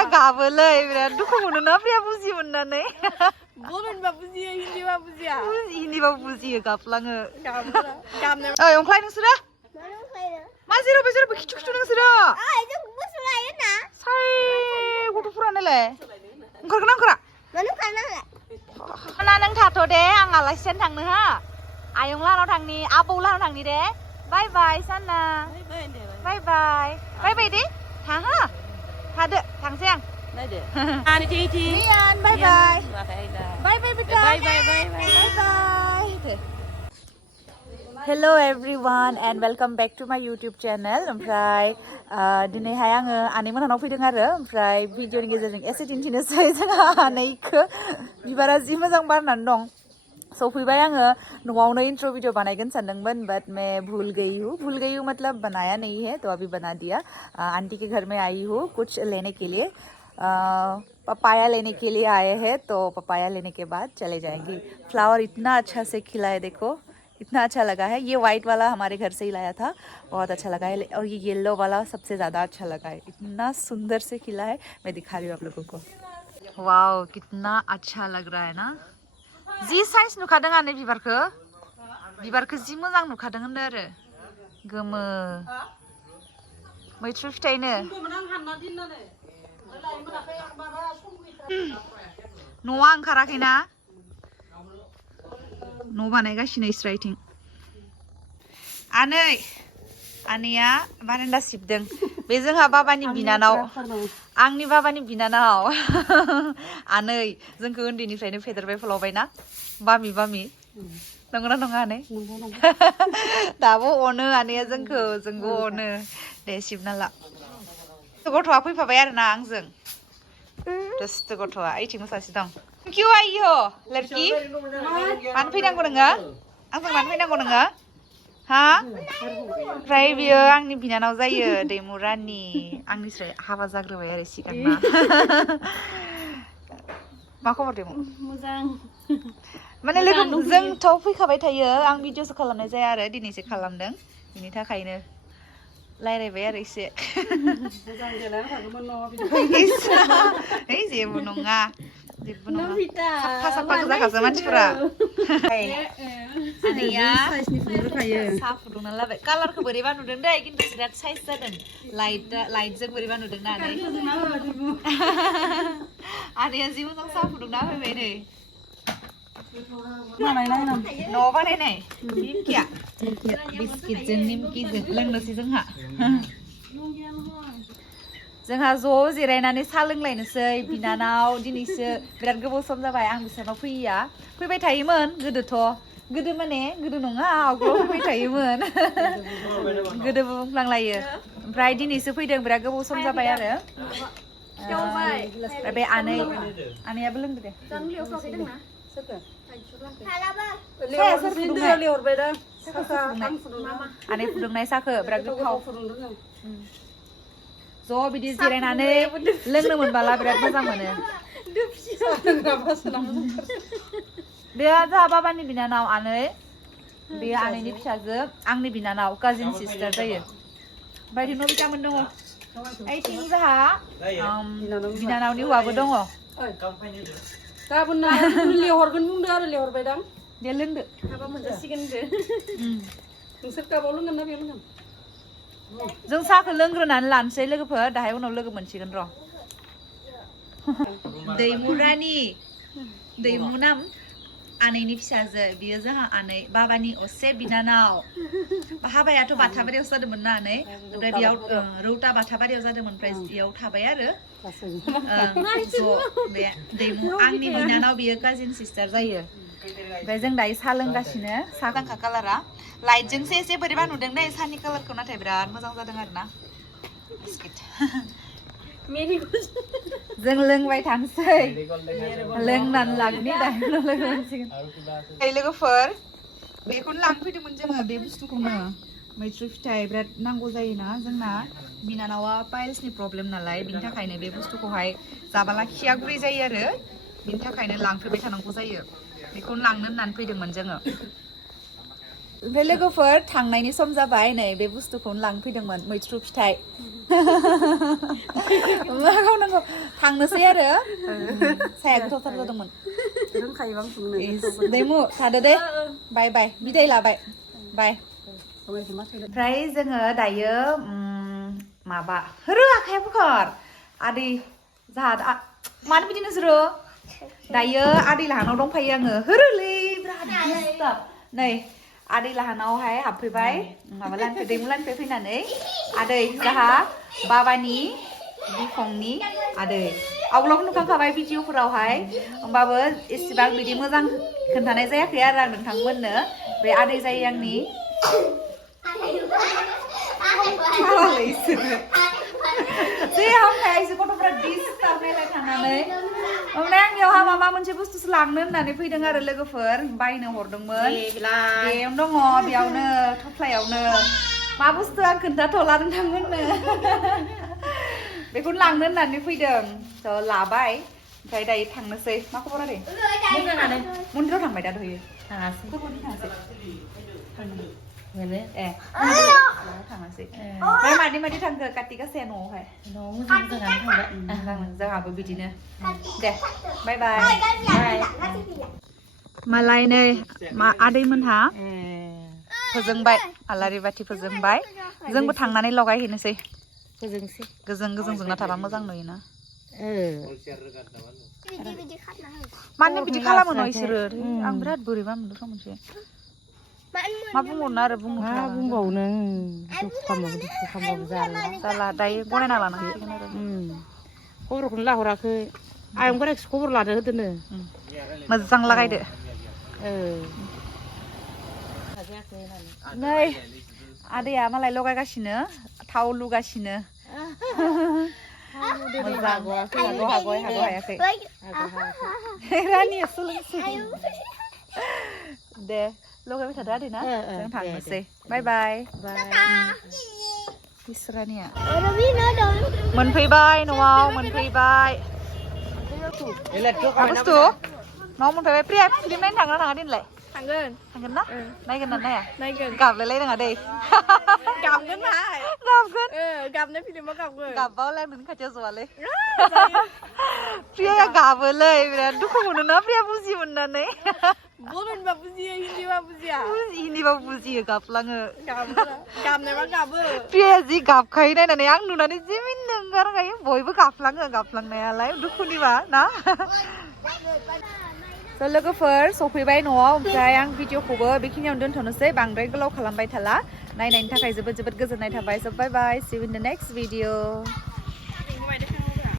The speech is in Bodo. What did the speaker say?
प्रिया गाबोलै बिराद दुखु मोनो ना प्रिया बुजि मोननानै बर'निबा बुजियो हिन्दीबा बुजिया हिन्दीबाबो बुजियो गाबलाङो ओइ अंख्लाय नोंसोरो मा जेरावबो जेरावबो खिथु खिथु नोंसोरो साय गथ'फोरानोलाय ओंखारगोन ओंखारा ना नों थाथ' दे आं आलासियानो थांनो हा आयं लाहानाव थांनि आबौ लाहानाव थांनि दे बाय बाय साना बाय बाय बाय बाय दे थाङो थादो थांसै आं नायदो Mian bye bye bye bye बेटा bye bye bye bye Hello everyone and welcome back to my YouTube channel ओमफ्राय दिनैहाय आङो आनै मोनहानाव फैदों आरो ओमफ्राय भिडिअनि गेजेरजों एसे दिन्थिनोसै जोंहा आनैखौ बिबारा जि मोजां बारनानै दं सफैबाय आङो न'आवनो इंट्रो वीडियो बनाएगन सानदोंमोन बट मैं भूल गई हूँ मतलब बनाया नहीं है तो अभी बना दिया आंटी के घर में आई हूँ कुछ लेने के लिए पपाया लेने के लिए आए हैं तो पपाया लेने के बाद चले जाएंगे फ्लावर इतना अच्छा से खिला है देखो इतना अच्छा लगा है ये वाइट वाला हमारे घर से ही लाया था बहुत अच्छा लगा है और ये येलो वाला सबसे ज़्यादा अच्छा लगा है इतना सुंदर से खिला है मैं दिखा रही हूँ आप लोगों को वाओ कितना अच्छा लग रहा है ना जि साइज नुखादों आने बिबारखौ जि मोजां नुखादों होनदों आरो गोमो मैथ्रु फिथाइनो न'आ ओंखाराखैना न' बानायगासिनो स्राइथिं आनैया बारान्दा सिबदों बे जोंहा बाबानि बिनानाव आंनि बाबानि बिनानाव आनै जोंखौ उन्दैनिफ्रायनो फेदेरबाय फोलावबायना बामि नंगौना नङा आनै दाबो अनो आनैया जोंबो अनो दे सिबना ला गथ'आ फैफाबाय आरोना आंजों दुस्त गथ'आ ओइथिंबो सासे दं किउ आइयो लड़की मानो फैनांगौ नोङो आंजों मानो फैनांगौ नोङो हा ओमफ्राय बियो आंनि बिनानाव जायो दैमु रानि आंनिस्राय हाबा जाग्रोबाय आरो सिगांना मा खबर दैमु मोजां माने लोगो जोंथ' फैखाबाय थायो आं भिडिअसो खालामनाय जाया आरो दिनैसो खालामदों बिनि थाखायनो रायलायबाय आरो एसे जेबो नङा साफा जाखासो मानसिफोरा आनैया साहा फुदुंना लाबाय कालारखौ बोरैबा नुदों दै खिन्थु बिराद साइज जादों लाइटजों बोरैबा नुदों ना आनैया जि मोजां साहा फुदुंना फैबाय नै न'आव बानायनाय निमकिया बिस्किटजों निमकिजों लोंनोसै जोंहा ज' जिरायनानै साहा लोंलायनोसै बिनानाव दिनैसो बिराद गोबाव सम जाबाय आं बिसोरनाव फैबाय थायोमोन गोदो नङा आवगोलाव फैबाय थायोमोन गोदोबो बुंफ्लांलायो ओमफ्राय दिनैसो फैदों बिराद गोबाव सम जाबाय आरो बे आनैयाबो लोंदो दे आनै फुदुंनाय साखो बिराद गोथाव ज' बिदि जिरायनानै लोंनो मोनबाला बिराद मोजां मोनो बे जोंहा बाबानि बिनानाव आनै बे आनैनि फिसाजो आंनि बिनानाव काजिन सिस्टार जायो ओमफ्राय नबितामोन दङ ओइथिं जोंहा बिनानावनि हौवाबो दङ गाबोन लेहरगोन बुंदों आरो लेहरबायदां दे लोंदो हाबा मोनजासिगोन नोंसोर गाबाव लोंगोन ना बेयाव लोंगोन जों साहाखौ लोंग्रोनानै लानोसै लोगोफोर दाहाय उनाव लोगो मोनसिगोन र' दैमु नाम आनैनि फिसाजो बियो जोंहा आनै बाबानि असे बिनानाव हाबायाथ' बाथाबारियावसो जादोंमोन ना आनै ओमफ्राय बेयाव रौता बाथाबारियाव जादोंमोन ओमफ्राय बेयाव थाबाय आरो बे दैमु आंनि बिनानाव बियो काजिन सिस्टार जायो ओमफ्राय जों दायो साहा लोंगासिनो साहा गांखा कालारा लाइटजोंसो एसे बोरैबा नुदों दै साहानि कालारखौ नाथाय बिराद मोजां जादों आरोना जों लोंबाय थानोसै लोंनानै लागनि दायो लोगो मोनसिगोन लोगोफोर बेखौनो लांफैदोंमोन जोङो बे बुस्थुखौनो मैथ्रु फिथाइ बिराद नांगौ जायोना जोंना बिनानावा पाइल्सनि प्रब्लेम नालाय बिनि थाखायनो बे बुस्थुखौहाय जाबाला खिया गुरै जायो आरो बिनि थाखायनो लांफैबाय थानांगौ जायो बेखौनो लांनो होननानै फैदोंमोन जोङो ओमफ्राय लोगोफोर थांनायनि सम जाबाय नै बे बुस्थुखौनो लांफैदोंमोन मैथ्रु फिथाइ मा खालामनांगौ थांनोसै आरो साया गोथावथार जादोंमोन दैमु थादो दे बाय बाय बिदाय लाबाय बाय ओमफ्राय जोङो दायो माबा होरो आखाया फुखर आदै जाहा मानो बिदि नोंसोरो दायो आदै लाहानाव दंफायो आङो होरोलै बिराद डिस्टार्ब नै आदै लाहानावहाय हाबफैबाय माबा लानफै दैमु लानफै फैनानै आदै जाहा बाबानि बिफंनि आदै आवगोलाव नुखांखाबाय भिडिअफोरावहाय होमबाबो एसेबां बिदि मोजां खोन्थानाय जायाखै आरो आं नोंथांमोननो बे आदै जायो आंनि जे हामखाया एसे गथ'फ्रा डिस्टार्ब नायलाय थानानै ओमफ्राय आंनियावहा माबा मोनसे बुस्थुसो लांनो होननानै फैदों आरो लोगोफोर बायनो हरदोंमोन बेयावनो दङ बेयावनो थफ्लायावनो मा बुस्थु आं खोन्थाथ'ला नोंथांमोननो बेखौनो लांनो होननानै फैदों थ' लाबाय ओमफ्राय दायो थांनोसै मा खबर आरो मन्दिराव थांबाय दा दहायो थाङासै मोनो ए थाङासै ओमफ्राय मादै मादै थांखो काति गासाया न'आवहाय जोंहाबो बिदिनो दे बाय बाय मालाय नै मा आदैमोनहा फोजोंबाय आलारि बाथि फोजोंबाय जोंबो थांनानै लगायहैनोसै गोजों गोजों जोंना थाबा मोजां नुयोना मानो बिदि खालामो न' इसोरो आं बिराद बोरैबा मोनदों मोनसे मा बुंबावनो आरो बुंबावनो जाला दायो गनायना लानांसिगोन आरो खबरखौनो लाहराखै आं बारा खबर लादो होदोनो मोजां लागायदो नै आदैया मालाय लगायगासिनो थाव लुगासिनो हायाखै रानिया सोलोंसै दे लगायबाय थादो आदै ना जों थांनोसै बाय बाय इसरानिया मोनफैबाय न'आव मोनफैबाय बुस्थु न'आव मोनफैबाय प्रिया फिल्म नायनो थांगोन ना थाङा दिनलाय थांगोन ना नायगोन ना नाया गाबलायलाय नङा दै गाबगोन गाबनाय फिल्माव गाबगोन गाबबालाय नोंनि खाथियाव ज'वालै प्रियाया गाबोलै बिराद दुखु मोनोना प्रिया बुजि मोननानै बर'निबा बुजियो हिन्दीबा बुजिया हिन्दीबाबो बुजियो गाबलाङो गाबनायबा गाबो प्रियाया जि गाबखायो नायनानै आं नुनानै जि मिनिनो ओंखारखायो बयबो गाबलाङो गाबलांनायालाय दुखुनिबा ना लोगोफोर सफैबाय न'आव ओमफ्राय आं भिडिअखौबो बेखिनियावनो दोनथ'नोसै बांद्राय गोलाव खालामबाय थाला नायनायनि थाखाय जोबोद जोबोद गोजोननाय थाबाय बाय बाय C you in the next video